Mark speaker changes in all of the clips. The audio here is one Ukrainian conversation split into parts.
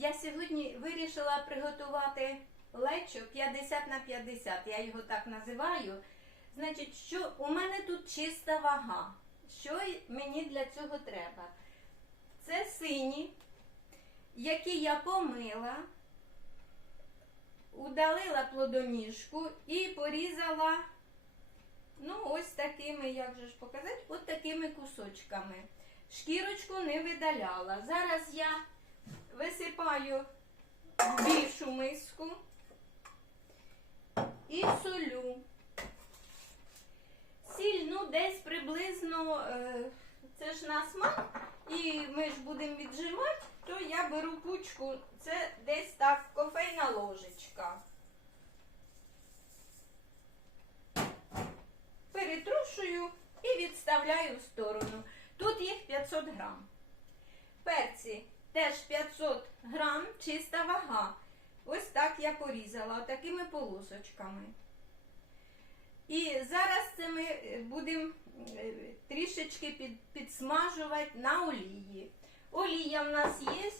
Speaker 1: Я сьогодні вирішила приготувати лечо 50 на 50, я його так називаю. Значить, що у мене тут чиста вага. Що мені для цього треба? Це сині, які я помила, удалила плодоніжку і порізала, ну, ось такими, як же ж показати, от такими кусочками. Шкірочку не видаляла. Зараз я висипаю в більшу миску і солю. Сіль, ну, десь приблизно, е, це ж на смак, і ми ж будемо віджимати, то я беру кучку, це десь так кофейна ложечка. Перетрушую і відставляю в сторону. Тут їх 500 грам. Перці теж 500 грам, чиста вага. Ось так я порізала, такими полосочками. І зараз це ми будемо трішечки під, підсмажувати на олії. Олія в нас є.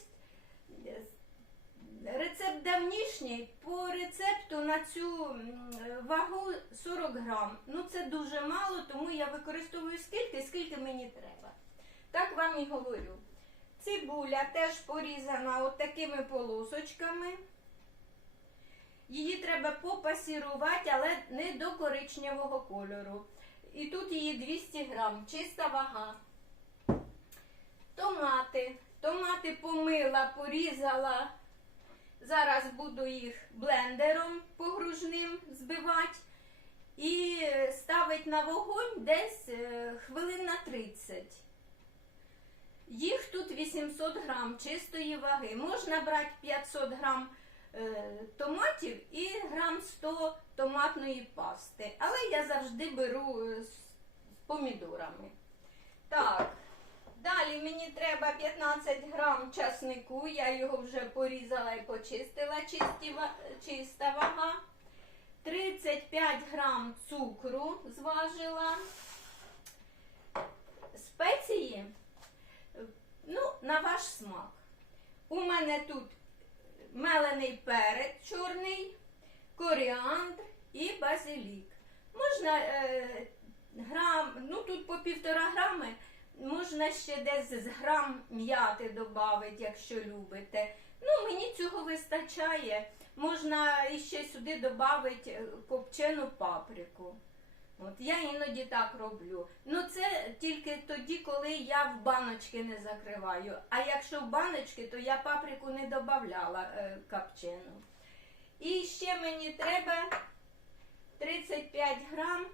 Speaker 1: Рецепт давнішній. По рецепту на цю вагу 40 грам. Ну це дуже мало, тому я використовую скільки, скільки мені треба. Так вам і говорю. Цибуля теж порізана от такими полосочками. Її треба попасірувати, але не до коричневого кольору. І тут її 200 грам, чиста вага. Томати. Томати помила, порізала. Зараз буду їх блендером погружним збивати. І ставити на вогонь десь е, хвилин на 30. Їх тут 800 грам чистої ваги. Можна брати 500 грам е, томатів і грам 100 томатної пасти. Але я завжди беру е, з помідорами. Так, далі мені треба 15 грам часнику. Я його вже порізала і почистила, чиста вага. 35 грам цукру зважила. Спеції, ну, на ваш смак. У мене тут мелений перець чорний, коріандр і базилік. Можна е, грам, ну тут по півтора грами, можна ще десь з грам м'яти додати, якщо любите. Ну, мені цього вистачає. Можна іще сюди додати копчену паприку. От я іноді так роблю. Ну це тільки тоді, коли я в баночки не закриваю. А якщо в баночки, то я паприку не додавала е, копчену. І ще мені треба 35 грам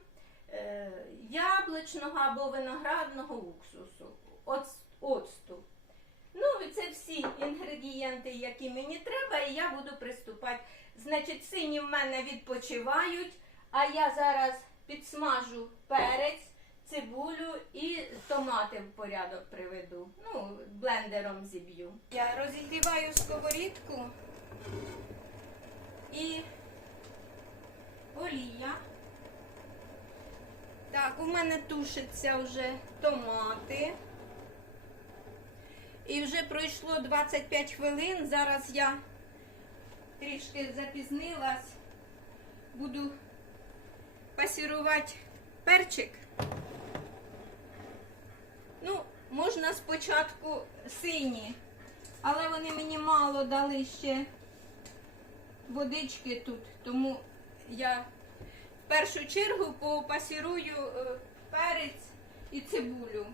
Speaker 1: е, яблучного або виноградного уксусу, оц- оцту. Ну, це всі інгредієнти, які мені треба, і я буду приступати. Значить, сині в мене відпочивають, а я зараз підсмажу перець, цибулю і томати в порядок приведу. Ну, блендером зіб'ю. Я розігріваю сковорідку і олія. Так, у мене тушаться вже томати. І вже пройшло 25 хвилин. Зараз я трішки запізнилась. Буду пасірувати перчик. Ну, можна спочатку сині, але вони мені мало дали ще водички тут, тому я в першу чергу попасірую е, перець і цибулю.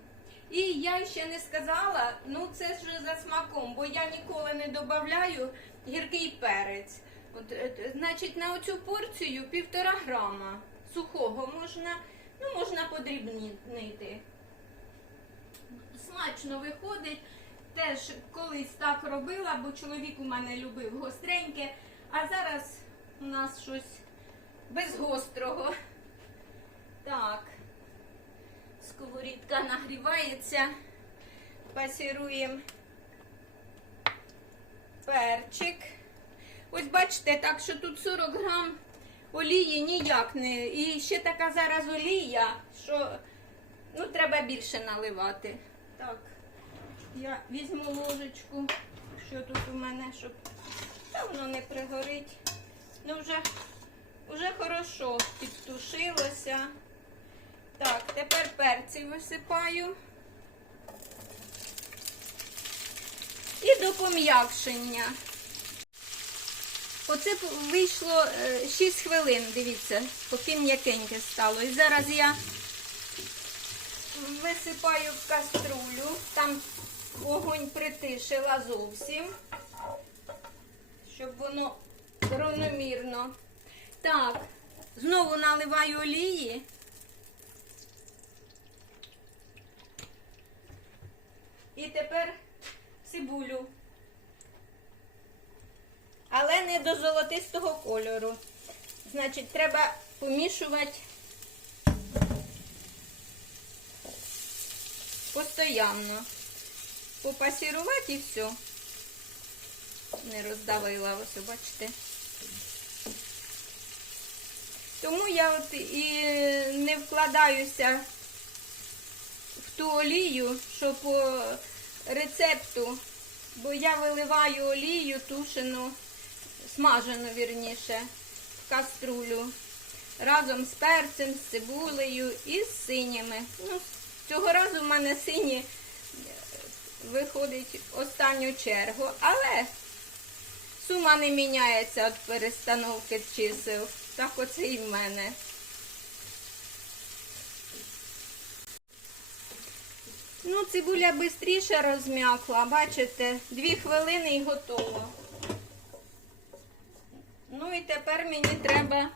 Speaker 1: І я ще не сказала, ну це ж за смаком, бо я ніколи не додаю гіркий перець. От, е, значить, на оцю порцію півтора грама сухого можна, ну можна подрібнити. Смачно виходить. Теж колись так робила, бо чоловік у мене любив гостреньке, а зараз у нас щось без гострого. Так. Сковорідка нагрівається. Пасіруємо перчик. Ось бачите, так що тут 40 грам олії ніяк не. І ще така зараз олія, що ну, треба більше наливати. Так, я візьму ложечку, що тут у мене, щоб та воно не пригорить. Ну вже, вже хорошо підтушилося. Так, тепер перці висипаю. І до пом'якшення. Оце вийшло 6 хвилин, дивіться, поки м'якеньке стало. І зараз я висипаю в каструлю, там вогонь притишила зовсім, щоб воно равномірно. Так, знову наливаю олії. І тепер цибулю. Але не до золотистого кольору. Значить, треба помішувати постоянно. Попасірувати і все. Не роздавила, ось бачите. Тому я от і не вкладаюся в ту олію, що по рецепту, бо я виливаю олію тушену, смажену вірніше, в каструлю. Разом з перцем, з цибулею і з синіми. Ну, цього разу в мене сині е, виходить останню чергу, але сума не міняється від перестановки чисел. Так оце і в мене. Ну, цибуля швидше розм'якла, бачите, дві хвилини і готово. І тепер мені треба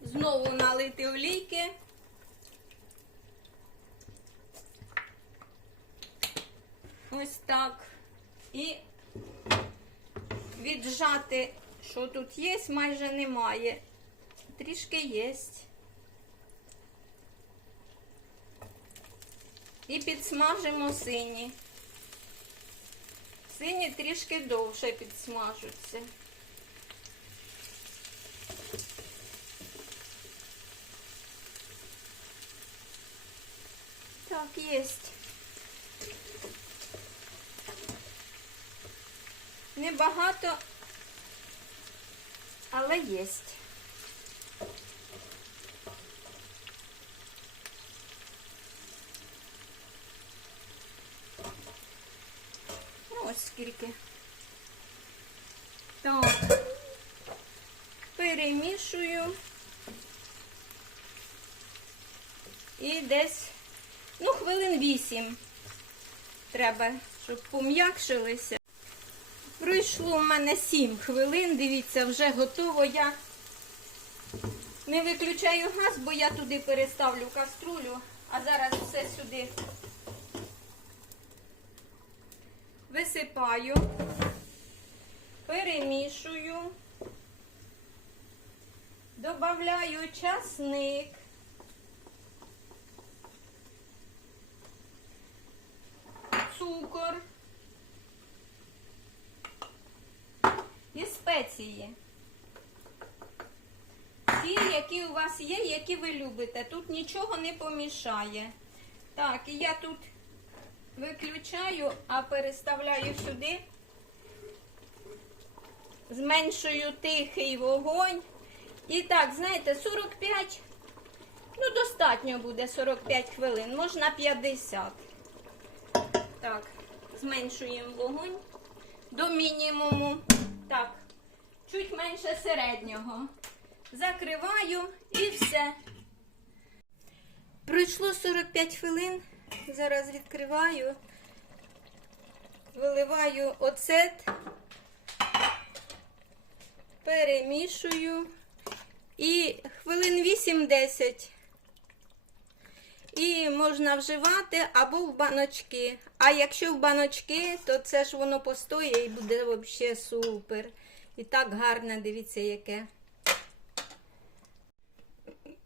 Speaker 1: знову налити олійки. Ось так. І віджати, що тут є, майже немає. Трішки є. І підсмажимо сині. Сині трішки довше підсмажуться. Єсть. Небагато, але єсть. Ну, ось скільки. Так. Перемішую. І десь, ну, хвилин вісім треба, щоб пом'якшилися. Пройшло у мене 7 хвилин, дивіться, вже готово. Я не виключаю газ, бо я туди переставлю каструлю, а зараз все сюди висипаю, перемішую, додаю часник. Цукор. і спеції. Ті, які у вас є, які ви любите. Тут нічого не помішає. Так, і я тут виключаю, а переставляю сюди. Зменшую тихий вогонь. І так, знаєте, 45, ну, достатньо буде 45 хвилин, можна 50. Так, зменшуємо вогонь до мінімуму. Так, чуть менше середнього. Закриваю і все. Пройшло 45 хвилин. Зараз відкриваю, виливаю оцет, перемішую і хвилин 8-10. І можна вживати або в баночки. А якщо в баночки, то це ж воно постоє і буде взагалі супер. І так гарне, дивіться, яке.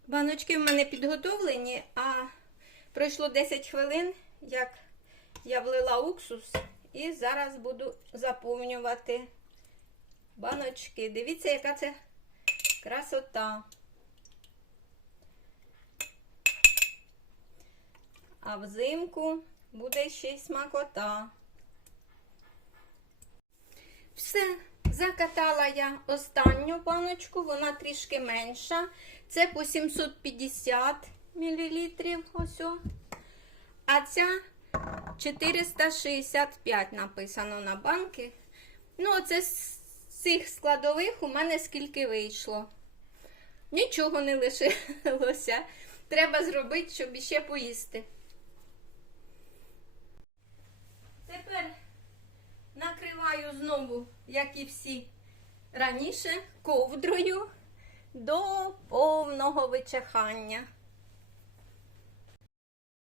Speaker 1: Баночки в мене підготовлені, а пройшло 10 хвилин, як я влила уксус, і зараз буду заповнювати баночки. Дивіться, яка це красота. А взимку буде ще й смакота. Все, закатала я останню баночку, вона трішки менша. Це по 750 мл. Ось. А ця 465 написано на банки. Ну, оце з цих складових у мене скільки вийшло. Нічого не лишилося. Треба зробити, щоб іще поїсти. Тепер накриваю знову, як і всі раніше, ковдрою до повного вичахання.